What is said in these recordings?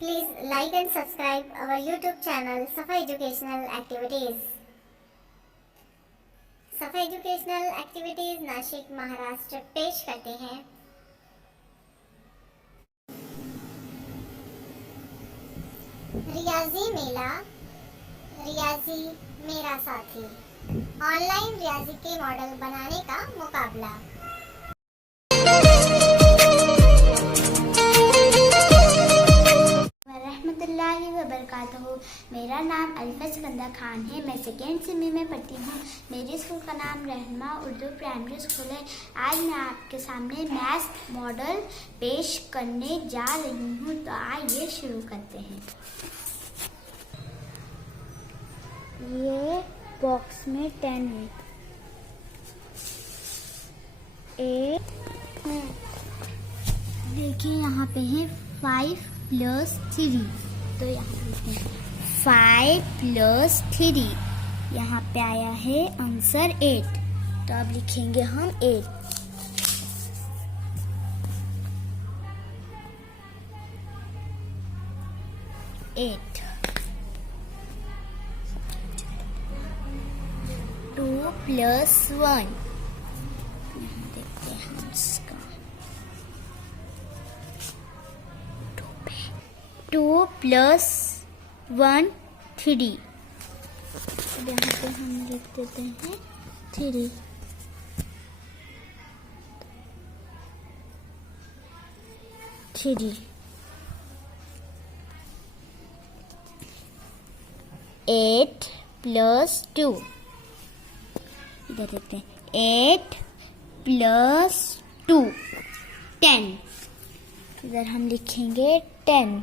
Please like and subscribe our YouTube channel Safa Educational Activities. सफा educational activities Nashik Maharashtra पेश करते हैं रियाजी मेला, रियाजी मेरा साथी, ऑनलाइन रियाजी के मॉडल बनाने का मुकाबला। रहमतुल्लाहि व बरकातहू। मेरा नाम अल्फा सिकंदर खान है। मैं सेकेंड सेमी में पढ़ती हूँ। मेरे स्कूल का नाम रहनुमा उर्दू प्राइमरी स्कूल है। आज मैं आपके सामने मैथ मॉडल पेश करने जा रही हूँ, तो आइए शुरू करते हैं। ये बॉक्स में 10 है। देखिए यहाँ पे है 5 + 3, तो यहाँ लिखते हैं 5 + 3। यहाँ पे आया है आंसर 8, तो अब लिखेंगे हम 8। एट 2 + 1, यहाँ देखते हैं हम इसका 2 + 1 3। अब यहाँ पे हम लिख देते हैं 3। 8 + 2, इधर देखते हैं 8 + 2 10। इधर हम लिखेंगे 10।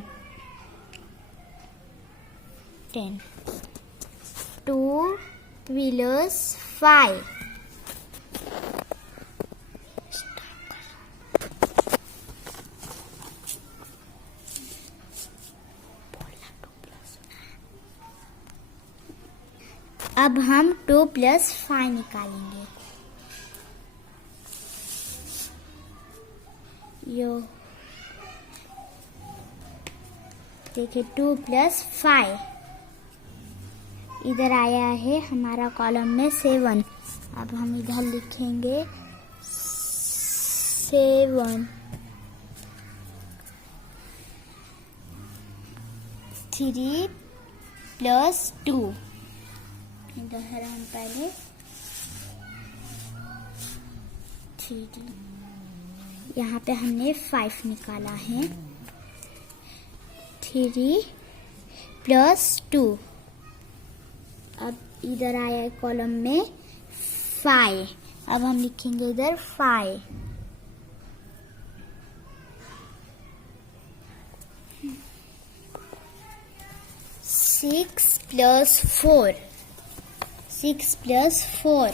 2 + 5, अब हम 2 + 5 निकालेंगे। यो देखिए 2 + 5, इधर आया है हमारा कॉलम में 7। अब हम इधर लिखेंगे 7। 3 + 2, इधर हम पहले 3, यहाँ पे हमने 5 निकाला है। 3 + 2, अब इधर आया है कॉलम में 5। अब हम लिखेंगे इधर 5। 6 + 4, 6 + 4,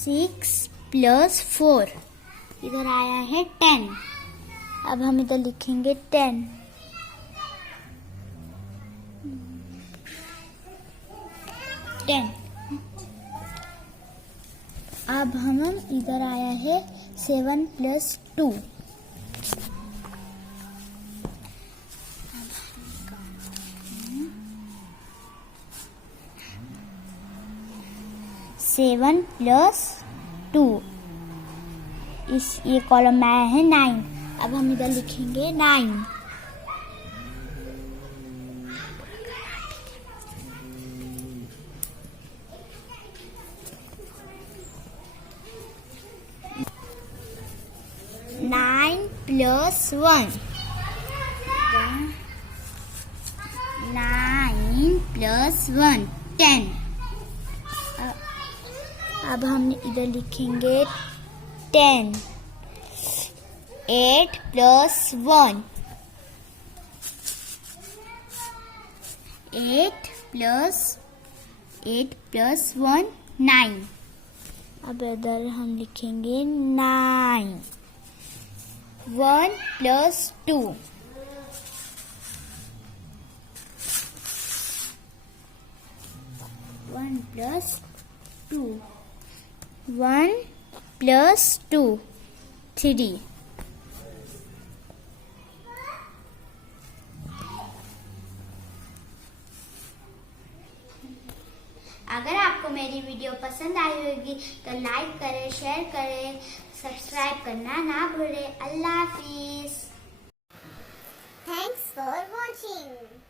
6 + 4, इधर आया है 10। अब हम इधर लिखेंगे 10। 10। अब हम इधर आया है 7 + 2, 7 + 2, ये कॉलम में आया है 9। अब हम इधर लिखेंगे 9। 9 + 1, 9 + 1 10। अब हम इधर लिखेंगे 10। 8 + 1, 8 + 1 9। अब इधर हम लिखेंगे 9। 1 plus 2. 1 plus 2. 1 plus 2. 3. अगर आपको मेरी वीडियो पसंद आई होगी तो लाइक करें, शेयर करें, सब्सक्राइब करना ना भूलें। अल्लाह हाफिज़। Thanks for watching.